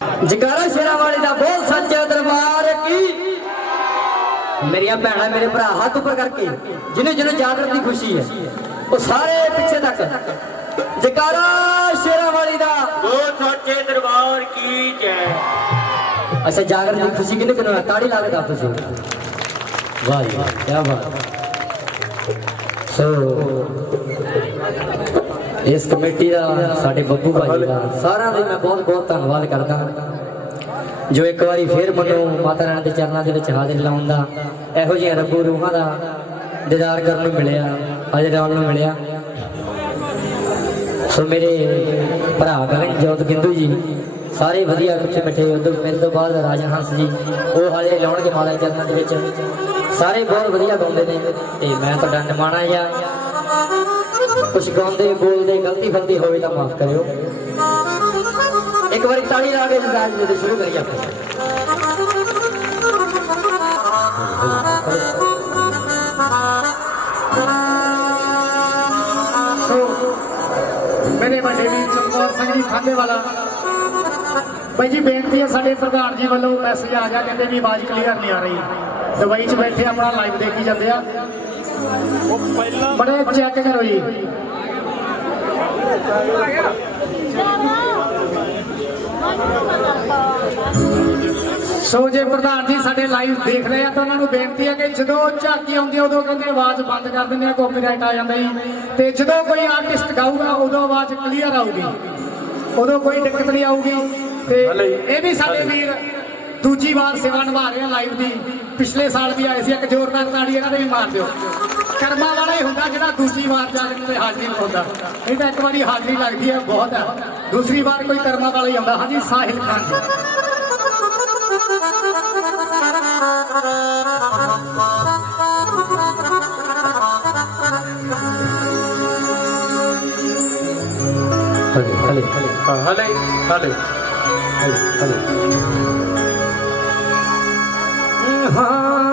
ਜਗਾਰਾ ਸ਼ੇਰਾਂ ਵਾਲੀ ਦਾ ਬੋਲ ਸੱਚੇ ਦਰਬਾਰ ਕੀ ਮੇਰੀਆਂ ਭੈਣਾਂ ਮੇਰੇ ਭਰਾ ਹੱਥ ਉੱਪਰ ਕਰਕੇ ਜਿਹਨੂੰ ਜਿਹਨੂੰ ਜਾਗਰਤ ਦੀ ਖੁਸ਼ੀ ਹੈ ਉਹ ਸਾਰੇ ਪਿੱਛੇ ਤੱਕ ਜਗਾਰਾ ਸ਼ੇਰਾਂ ਵਾਲੀ ਦਾ ਬੋਲ ਸੱਚੇ ਦਰਬਾਰ ਕੀ ਜੈ। ਅੱਛਾ ਜਾਗਰਤ ਦੀ ਖੁਸ਼ੀ ਕਿਹਨੂੰ ਕਿਹਨੂੰ ਹੈ? ਤਾੜੀ ਲਾ ਕੇ ਦੱਸ ਤੁਸੀਂ ਵਾਹ ਵਾਹ ਕੀ ਬਾਤ। ਸੋ ਇਸ ਕਮੇਟੀ ਦਾ ਸਾਡੇ ਬੱਬੂ ਭਾਜੀ ਦਾ ਸਾਰਿਆਂ ਦਾ ਮੈਂ ਬਹੁਤ ਬਹੁਤ ਧੰਨਵਾਦ ਕਰਦਾ ਜੋ ਇੱਕ ਵਾਰੀ ਫੇਰ ਮੈਨੂੰ ਮਾਤਾ ਰਾਣੀ ਦੇ ਚਰਨਾਂ ਦੇ ਵਿੱਚ ਹਾਜ਼ਰ ਲਾਉਣ ਦਾ ਇਹੋ ਜਿਹੀਆਂ ਰੱਬੂ ਰੂਹਾਂ ਦਾ ਦੀਦਾਰ ਕਰਨ ਨੂੰ ਮਿਲਿਆ, ਹਾਜ਼ਰ ਲਾਉਣ ਨੂੰ ਮਿਲਿਆ। ਸੋ ਮੇਰੇ ਭਰਾ ਗਗਨ, ਜੋਤ ਗਿੰਦੂ ਜੀ, ਸਾਰੇ ਵਧੀਆ ਮਿੱਠੇ ਮਿੱਠੇ ਉਦੋਂ ਮੇਰੇ ਤੋਂ ਬਾਅਦ ਰਾਜਨ ਹੰਸ ਜੀ, ਉਹ ਹਾਲੇ ਲਾਉਣਗੇ ਮਾਤਾ ਦੇ ਚਰਨਾਂ ਦੇ ਵਿੱਚ। ਸਾਰੇ ਬਹੁਤ ਵਧੀਆ ਗਾਉਂਦੇ ਨੇ ਤੇ ਮੈਂ ਤੁਹਾਡਾ ਨਿਮਾਣਾ ਆ ਕੁਝ ਗਾਉਂਦੇ, ਬੋਲਦੇ, ਗਲਤੀ ਫਲਤੀ ਹੋਵੇ ਤਾਂ ਮਾਫ ਕਰਿਓ। ਇੱਕ ਵਾਰੀ ਤਾੜੀ ਲਾ ਕੇ ਜਿਦਾਜ ਦੇ ਸ਼ੁਰੂ ਕਰੀਏ ਆਪਾਂ। ਸੋ, ਮੇਰੇ ਵੱਡੇ ਵੀਰ ਚਮਕੌਰ ਸਿੰਘ ਜੀ ਖਾਂਦੇ ਵਾਲਾ। ਬਾਈ ਜੀ, ਬੇਨਤੀ ਹੈ ਸਾਡੇ ਪ੍ਰਧਾਨ ਜੀ ਵੱਲੋਂ ਮੈਸੇਜ ਆ ਗਿਆ, ਕਹਿੰਦੇ ਵੀ ਆਵਾਜ਼ ਕਲੀਅਰ ਨਹੀਂ ਆ ਰਹੀ। ਦੁਬਈ 'ਚ ਬੈਠੇ ਆਪਣਾ ਲਾਈਵ ਦੇਖੀ ਜਾਂਦੇ ਆ। ਬੜੇ ਚੈੱਕ ਕਰੋ ਜੀ। ਸੋ ਜੇ ਪ੍ਰਧਾਨ ਜੀ ਸਾਡੇ ਲਾਈਵ ਦੇਖ ਰਹੇ ਆ ਤਾਂ ਉਹਨਾਂ ਨੂੰ ਬੇਨਤੀ ਹੈ ਕਿ ਜਦੋਂ ਝਾਕੀ ਆਉਂਦੀ ਹੈ ਉਦੋਂ ਕਹਿੰਦੇ ਆਵਾਜ਼ ਬੰਦ ਕਰ ਦਿੰਦੇ ਆ ਕਾਪੀਰਾਈਟ ਆ ਜਾਂਦਾ ਜੀ। ਤੇ ਜਦੋਂ ਕੋਈ ਆਰਟਿਸਟ ਗਾਊਗਾ ਉਦੋਂ ਆਵਾਜ਼ ਕਲੀਅਰ ਆਊਗੀ। ਉਦੋਂ ਕੋਈ ਦਿੱਕਤ ਨਹੀਂ ਆਊਗੀ। ਤੇ ਇਹ ਵੀ ਸਾਡੇ ਵੀਰ ਦੂਜੀ ਵਾਰ ਸੇਵਾ ਨਿਭਾ ਰਹੇ ਆ ਲਾਈਵ ਦੀ। ਪਿਛਲੇ ਸਾਲ ਵੀ ਆਏ ਸੀ ਇੱਕ ਜ਼ੋਰਦਾਰ ਤਾੜੀ ਇਹਨਾਂ ਦੇ ਵੀ ਮਾਰ ਦਿਓ। ਕਰਮਾਂ ਵਾਲਾ ਹੀ ਹੁੰਦਾ ਜਿਹੜਾ ਦੂਜੀ ਵਾਰ ਜਾ ਕੇ ਤੇ ਹਾਜ਼ਰੀ ਲਾਉਂਦਾ ਇਹ ਤਾਂ ਇੱਕ ਵਾਰੀ ਹਾਜ਼ਰੀ ਲੱਗਦੀ ਹੈ ਬਹੁਤ ਹੈ। ਦੂਸਰੀ ਵਾਰ ਕੋਈ ਕਰਮਾਂ ਵਾਲਾ ਹੀ ਆਉਂਦਾ। ਹਾਂਜੀ ਸਾਹਿਲ ਖਾਨ ਜੀ। ਹਲੇ ਹਲੇ ਹਲੇ। ਹਲੇ ਉਹ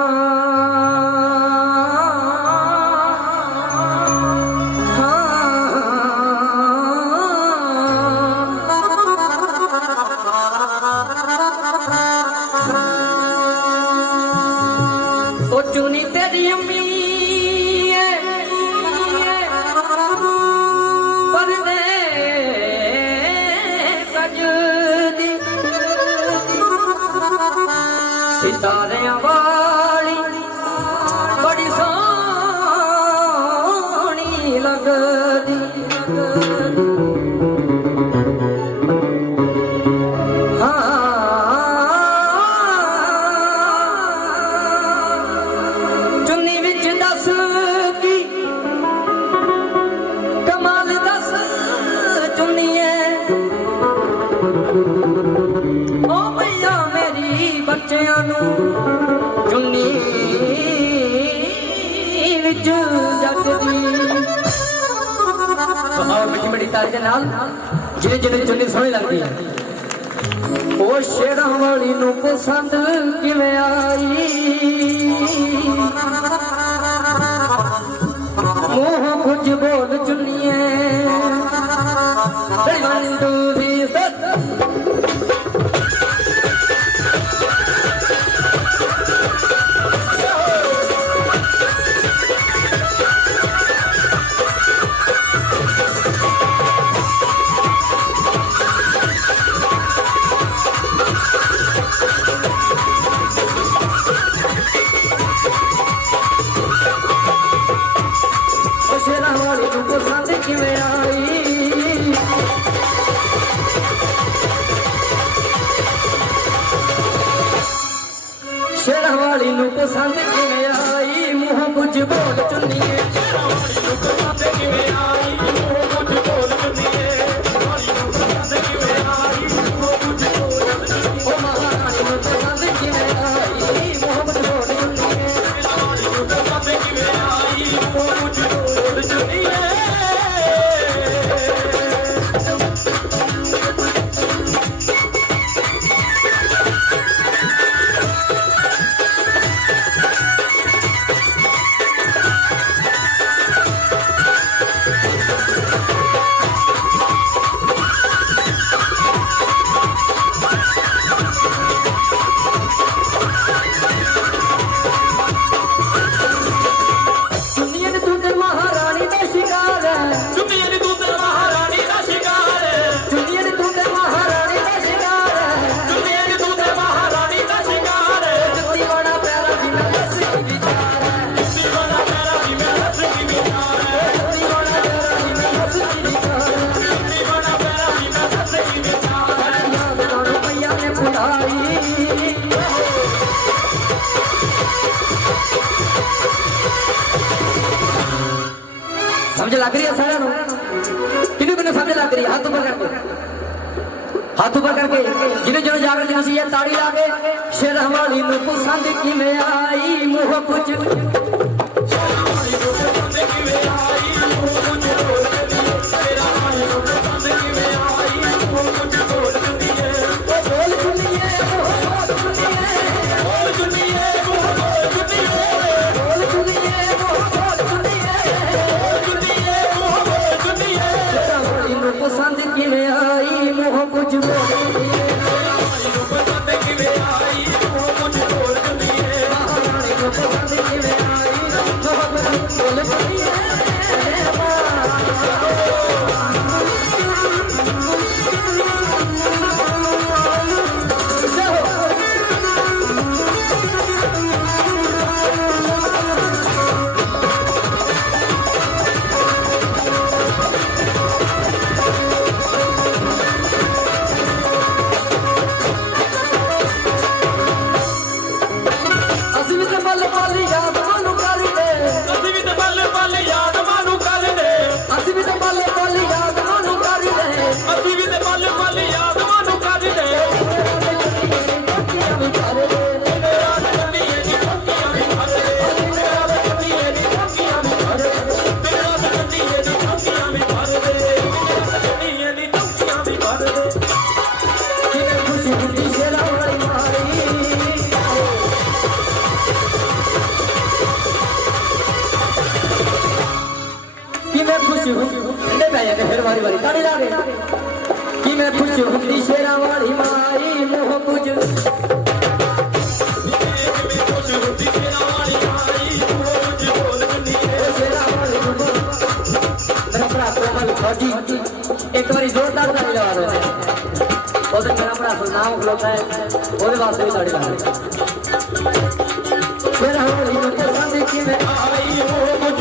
ਸਿਤਾਰਿਆਂ ਵਾਲੀ ਮਿੱਠੀ ਦੇ ਨਾਲ। ਜਿਹੜੇ ਜਿਹੜੇ ਚੁੰਨੀ ਸੋਹਣੀ ਲੱਗਦੀ ਹੈ। ਉਹ ਸ਼ੇਰਾਂ ਵਾਲੀ ਨੂੰ ਪਸੰਦ ਕਿਵੇਂ ਆਈ? ਨੂੰ ਪਸੰਦ ਕਿਵੇਂ ਆਈ? ਮੂੰਹ ਕੁਝ ਬੋਲ ਚੁੰਨੀਏ। ਸ਼ੇਰਾਂ ਨੂੰ ਪਸੰਦ ਕਿਵੇਂ ਆਈ? ਲੱਗ ਰਹੀ ਹੈ ਸਾਰਿਆਂ ਨੂੰ? ਕਿਹਨੂੰ ਕਿਹਨੂੰ ਸਮਝ ਲੱਗ ਰਹੀ ਹੈ ਹੱਥ ਉੱਪਰ ਕਰਕੇ। ਹੱਥ ਉੱਪਰ ਕਰਕੇ। ਜਿਹਨੇ ਜਿਹਨੇ ਜਾ ਕੇ ਤੁਸੀਂ ਇਹ ਤਾੜੀ ਲਾ ਕੇ, ਸ਼ੇਰ ਹਮਾਲੀ ਨੂੰ ਪਸੰਦ ਕਿਵੇਂ ਆਈ? ਮੂੰਹ ਖੁਸ਼ੀ ਖੁਸ਼ੀ ਠੰਡੇ ਪੈ ਜਾਂਦੇ ਫਿਰ ਵਾਰੀ ਵਾਰੀ ਤਾੜੀ ਲਾ ਦੇ ਕਿਵੇਂ ਖੁਸ਼ੀ ਹੁੰਦੀ ਸ਼ੇਰਾਂ ਵਾਲੀ ਮਾਈ ਮੂੰਹ ਪੁੱਜ ਸ਼ੇਰਾਂ ਵਾਲੀ ਨੂੰ ਬੋਲ। ਮੇਰਾ ਭਰਾ ਕੋਮਲ ਫੌਜੀ। ਇੱਕ ਵਾਰੀ ਜ਼ੋਰਦਾਰ ਤਾੜੀ ਲਵਾ ਉਹਦੇ ਭਰਾ ਸੁਨਾਮ ਖਲੋਤਾ ਹੈ। ਉਹਦੇ ਵਾਸਤੇ ਵੀ ਤਾੜੀ ਲਾ ਦੇ। ਸ਼ੇਰਾਂ ਵਾਲੀ ਨੂੰ ਪਸੰਦ ਕਿਵੇਂ? ਆਈ ਉਹ ਮੁਝ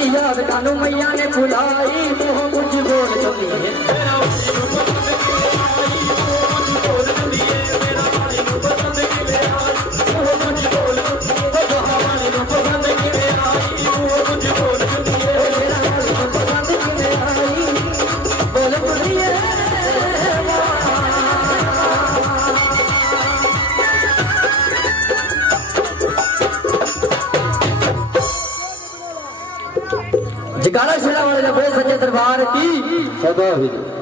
ਸਾਡੀ ਯਾਦ ਕਾਨੂੰ ਮਈਆ ਨੇ ਬੁਲਾਈ ਮੋਹ ਕੁਝ ਬੋਲ ਚੁੱਕੀ ਹੈ। Son dos vinos.